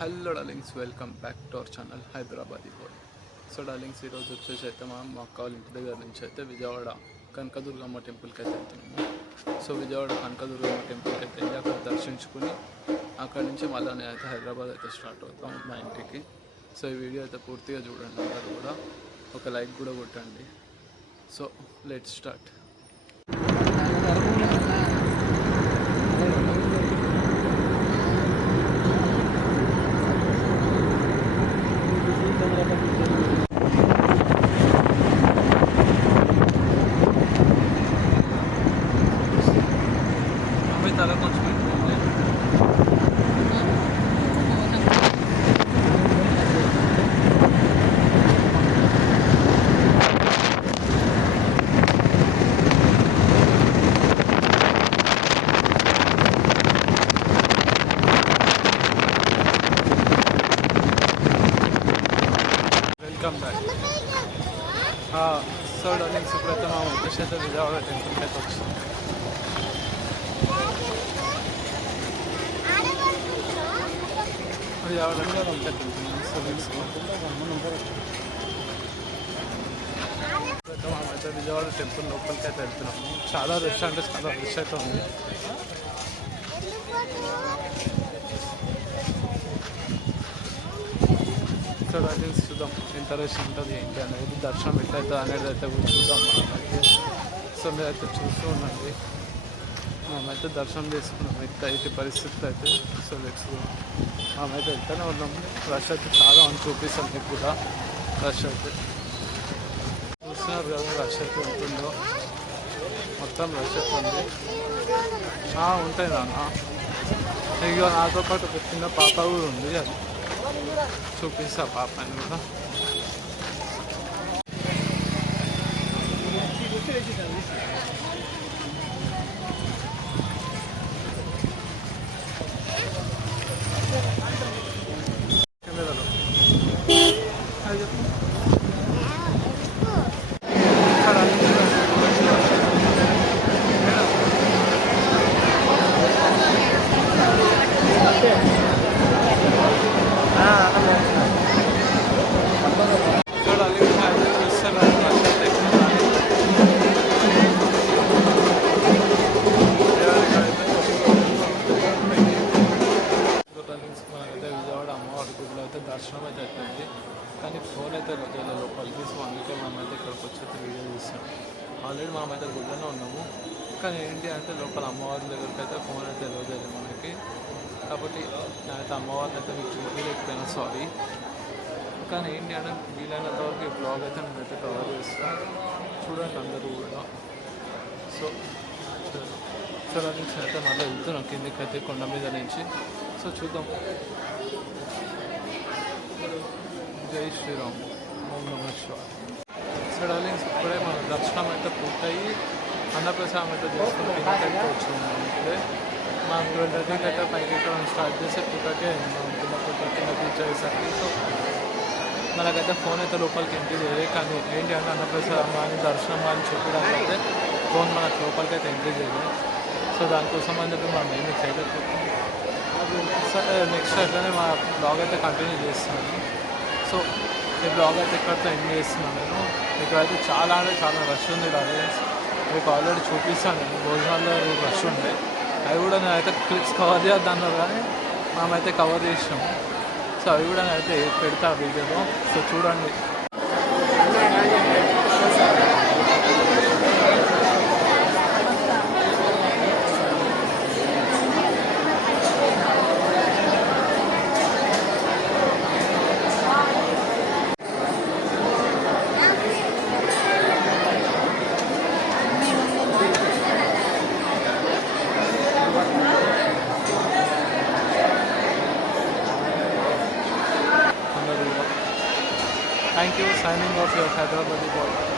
Hello darlings welcome back to our channel Hyderabad boy so darlings ఈరోజు వచ్చేసి అయితే మనం మా అక్క వాళ్ళ ఇంటి దగ్గర నుంచి అయితే విజయవాడ కనకదుర్గమ్మ టెంపుల్కి అయితే వెళ్తున్నాము. సో విజయవాడ కనకదుర్గమ్మ టెంపుల్కి అయితే వెళ్ళి అక్కడ దర్శించుకుని అక్కడ నుంచి మళ్ళీ నేను అయితే హైదరాబాద్ అయితే స్టార్ట్ అవుతాం మా ఇంటికి. సో ఈ వీడియో అయితే పూర్తిగా చూడండి అందరు కూడా. ఒక లైక్ కూడా కొట్టండి. So let start so darlings ఇప్పుడైతే మా ఉద్దేశం అయితే విజయవాడ టెంపుల్కి అయితే వచ్చింది విజయవాడ అంటే ఉంటుంది సో తెలుసుకో ఇప్పుడైతే మనం అయితే విజయవాడ టెంపుల్ లోపలికి అయితే వెళ్తున్నాము చాలా రష్ అంటే చాలా రష్ అయితే ఉంది సో డార్లింగ్స్ చూద్దాం ఎంత రష్ ఉంటుంది ఏంటి అనేది దర్శనం ఎట్లయితే అనేది అయితే చూద్దాం మనమైతే సో మీరైతే చూస్తూ ఉండండి మేమైతే దర్శనం చేసుకున్నాం. ఎంత అయితే పరిస్థితి అయితే. సో లెట్స్ మేమైతే వెళ్తూనే ఉన్నాం. రష్ అయితే చాలా అని చూపిస్తాం మీకు కూడా. రష్ అయితే. చూస్తున్నారు కదా రష్ అయితే ఉంటుందో. మొత్తం రష్ అయితే ఉంది. ఉంటాయి నాన్న. ఇక నాతో పాటు ఒక చిన్న పాప కూడా ఉంది అది. చూపిస్తా పాపని కూడా కెమెరాలో అయితే దర్శనం అయితే అయిపోయింది. కానీ ఫోన్ అయితే రోజుల లోపలికి సో అందుకే మనమైతే ఇక్కడికి వచ్చి అయితే వీడియో తీస్తాం ఆల్రెడీ మనమైతే గుడిలోనే ఉన్నాము. కానీ ఏంటి అంటే లోపల అమ్మవారి దగ్గరికి అయితే ఫోన్ అయితే రోజు మనకి. కాబట్టి నేనైతే అమ్మవారిని అయితే మీకు చూపించలేకపోయినా సారీ కానీ ఏంటి అంటే వీలైనంత వరకు ఈ బ్లాగ్ అయితే నేనైతే కవర్ చేస్తాను చూడండి అందరూ కూడా. సో సరే నుంచి అయితే మళ్ళీ వెళ్తున్నాం. కిందకి అయితే కొండ మీద నుంచి. సో చూద్దాం. జై శ్రీరామ్ ఓం నమ శివాయ సో డార్లింగ్స్ ఇప్పుడే మన దర్శనం అయితే పూర్తయి అన్నప్రసాదం అయితే చేసుకుని కిందకి అయితే వచ్చాము ఇప్పుడే. మనం ట్వెల్వ్ థర్టీకి అయితే పైకి ఎక్కడం స్టార్ట్ చేసి పుట్టకే అయింది. మనం కింద పుట్ట కింద కూర్చోయేసరికి సో మనకైతే ఫోన్ అయితే లోపలికి ఎంట్రీ చేయలేదు. కానీ ఏంటి అంటే అన్నప్రసాదం కానీ దర్శనం కానీ చెప్పడానికి అయితే ఫోన్ మనకు లోపలికి అయితే ఎంట్రీ చేయలేదు. సో దానికోసం అని చెప్పి మనం ఏమి చేయలేకపోతున్నాం సరే నెక్స్ట్ అట్లనే uh, మా బ్లాగ్ అయితే కంటిన్యూ చేస్తున్నాను. సో ఈ బ్లాగ్ అయితే ఇక్కడితో ఎండ్ చేస్తున్నాను. నేను ఇక్కడైతే చాలా అంటే చాలా రష్ ఉంది డార్లింగ్స్ మీకు ఆల్రెడీ చూపిస్తాను. నేను భోజనాల్లో రష్ ఉండే అవి కూడా నేనైతే క్లిప్స్ కవర్ చేద్దాను కానీ మనమైతే కవర్ చేసినాము. సో అవి కూడా నేనైతే పెడతా వీడియోలో సో చూడండి. Thank you, signing off your Hyderabad boy.